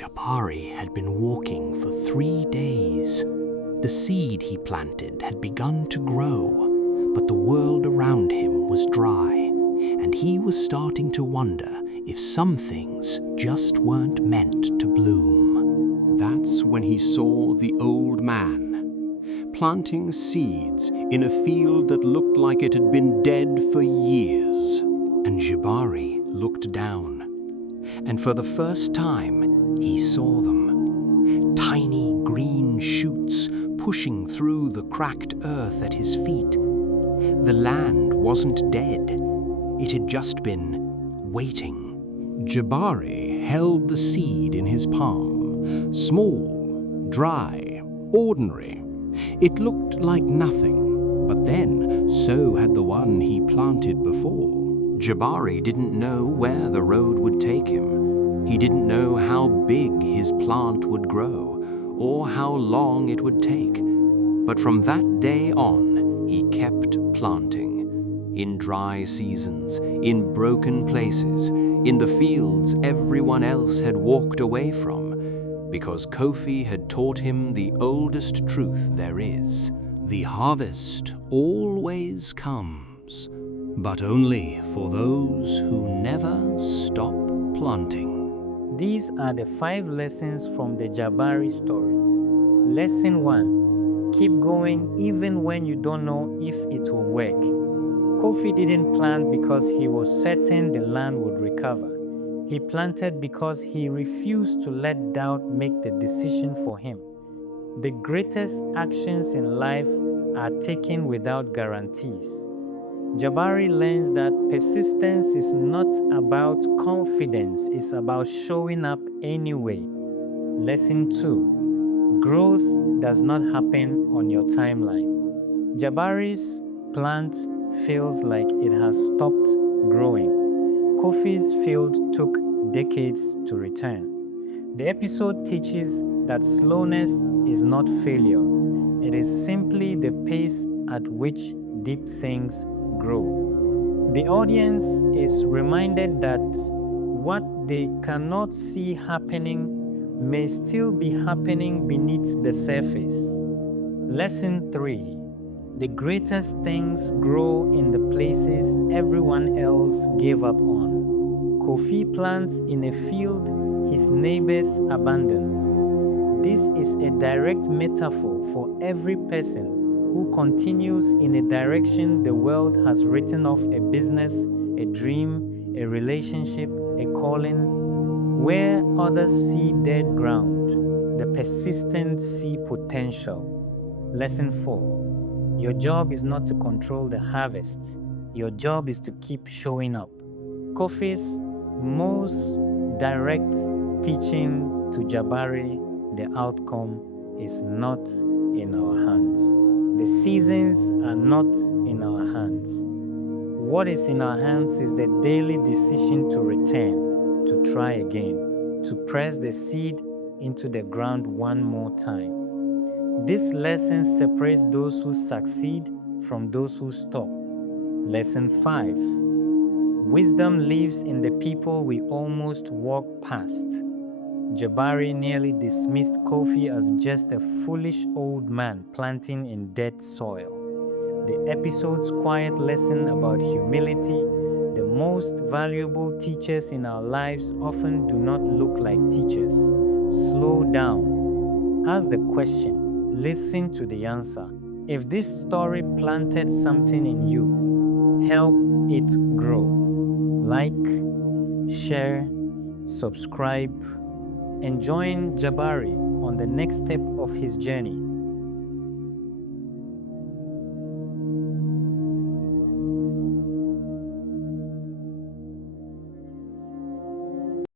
Jabari had been walking for 3 days. The seed he planted had begun to grow, but the world around him was dry, and he was starting to wonder if some things just weren't meant to bloom. That's when he saw the old man, planting seeds in a field that looked like it had been dead for years. And Jabari looked down, and for the first time he saw them. Tiny green shoots pushing through the cracked earth at his feet. The land wasn't dead. It had just been waiting. Jabari held the seed in his palm. Small, dry, ordinary. It looked like nothing, but then so had the one he planted before. Jabari didn't know where the road would take him. He didn't know how big his plant would grow, or how long it would take. But from that day on, he kept planting. In dry seasons, in broken places, in the fields everyone else had walked away from, because Kofi had taught him the oldest truth there is. The harvest always comes, but only for those who never stop planting. These are the 5 lessons from the Jabari story. Lesson 1. Keep going even when you don't know if it will work. Kofi didn't plant because he was certain the land would recover. He planted because he refused to let doubt make the decision for him. The greatest actions in life are taken without guarantees. Jabari learns that persistence is not about confidence, it's about showing up anyway. Lesson 2. Growth does not happen on your timeline. Jabari's plant feels like it has stopped growing. Kofi's field took decades to return. The episode teaches that slowness is not failure. It is simply the pace at which deep things grow. The audience is reminded that what they cannot see happening may still be happening beneath the surface. Lesson 3. The greatest things grow in the places everyone else gave up on. Kofi plants in a field his neighbors abandoned. This is a direct metaphor for every person who continues in a direction the world has written off: a business, a dream, a relationship, a calling. Where others see dead ground, the persistent see potential. Lesson 4. Your job is not to control the harvest. Your job is to keep showing up. Kofi's most direct teaching to Jabari: the outcome is not in our hands. The seasons are not in our hands. What is in our hands is the daily decision to return, to try again, to press the seed into the ground one more time. This lesson separates those who succeed from those who stop. Lesson 5. Wisdom lives in the people we almost walk past. Jabari nearly dismissed Kofi as just a foolish old man planting in dead soil. The episode's quiet lesson about humility: the most valuable teachers in our lives often do not look like teachers. Slow down. Ask the question. Listen to the answer. If this story planted something in you, help it grow. Like, share, subscribe, and join Jabari on the next step of his journey.